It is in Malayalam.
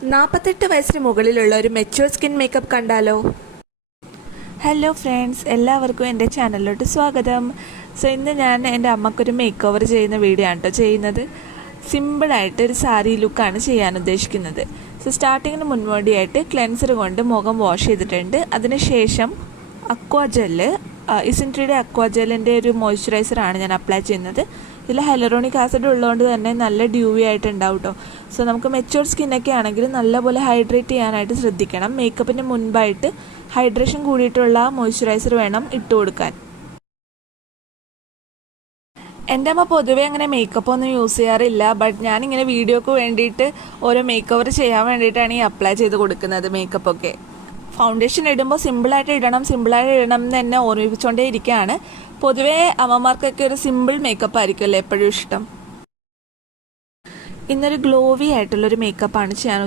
48 വയസ്സിന് മുകളിലുള്ള ഒരു മെച്യൂർ സ്കിൻ മേക്കപ്പ് കണ്ടാലോ? ഹലോ ഫ്രണ്ട്സ്, എല്ലാവർക്കും എൻ്റെ ചാനലിലോട്ട് സ്വാഗതം. സോ ഇന്ന് ഞാൻ എൻ്റെ അമ്മക്കൊരു മേക്ക് ഓവർ ചെയ്യുന്ന വീഡിയോ ആണ് കേട്ടോ ചെയ്യുന്നത്. സിമ്പിളായിട്ട് ഒരു സാരി ലുക്കാണ് ചെയ്യാൻ ഉദ്ദേശിക്കുന്നത്. സോ സ്റ്റാർട്ടിങ്ങിന് മുൻപോടിയായിട്ട് ക്ലെൻസർ കൊണ്ട് മുഖം വാഷ് ചെയ്തിട്ടുണ്ട്. അതിനുശേഷം അക്വാ ജെല്ല്, ഇസിൻട്രിയുടെ അക്വാ ജെല്ലിൻ്റെ ഒരു മോയ്സ്ചറൈസറാണ് ഞാൻ അപ്ലൈ ചെയ്യുന്നത്. ഇതിൽ ഹൈലറോണിക് ആസിഡ് ഉള്ളതുകൊണ്ട് തന്നെ നല്ല ഡ്യൂവി ആയിട്ടുണ്ടാവും കേട്ടോ. സോ നമുക്ക് മെച്യൂർ സ്കിന്നൊക്കെ ആണെങ്കിൽ നല്ലപോലെ ഹൈഡ്രേറ്റ് ചെയ്യാനായിട്ട് ശ്രദ്ധിക്കണം. മേക്കപ്പിന് മുൻപായിട്ട് ഹൈഡ്രേഷൻ കൂടിയിട്ടുള്ള മോയ്സ്ചറൈസർ വേണം ഇട്ട് കൊടുക്കാൻ. എൻ്റെ അമ്മ പൊതുവേ അങ്ങനെ മേക്കപ്പ് ഒന്നും യൂസ് ചെയ്യാറില്ല. ബട്ട് ഞാനിങ്ങനെ വീഡിയോക്ക് വേണ്ടിയിട്ട് ഓരോ മേക്ക് ഓവർ ചെയ്യാൻ വേണ്ടിയിട്ടാണ് ഈ അപ്ലൈ ചെയ്ത് കൊടുക്കുന്നത് മേക്കപ്പൊക്കെ. ഫൗണ്ടേഷൻ ഇടുമ്പോൾ സിമ്പിളായിട്ട് ഇടണം എന്ന് തന്നെ ഓർമ്മിപ്പിച്ചുകൊണ്ടേ ഇരിക്കുകയാണ്. പൊതുവേ അമ്മമാർക്കൊക്കെ ഒരു സിമ്പിൾ മേക്കപ്പ് ആയിരിക്കുമല്ലോ എപ്പോഴും ഇഷ്ടം. ഇന്നൊരു ഗ്ലോവി ആയിട്ടുള്ളൊരു മേക്കപ്പാണ് ചെയ്യാൻ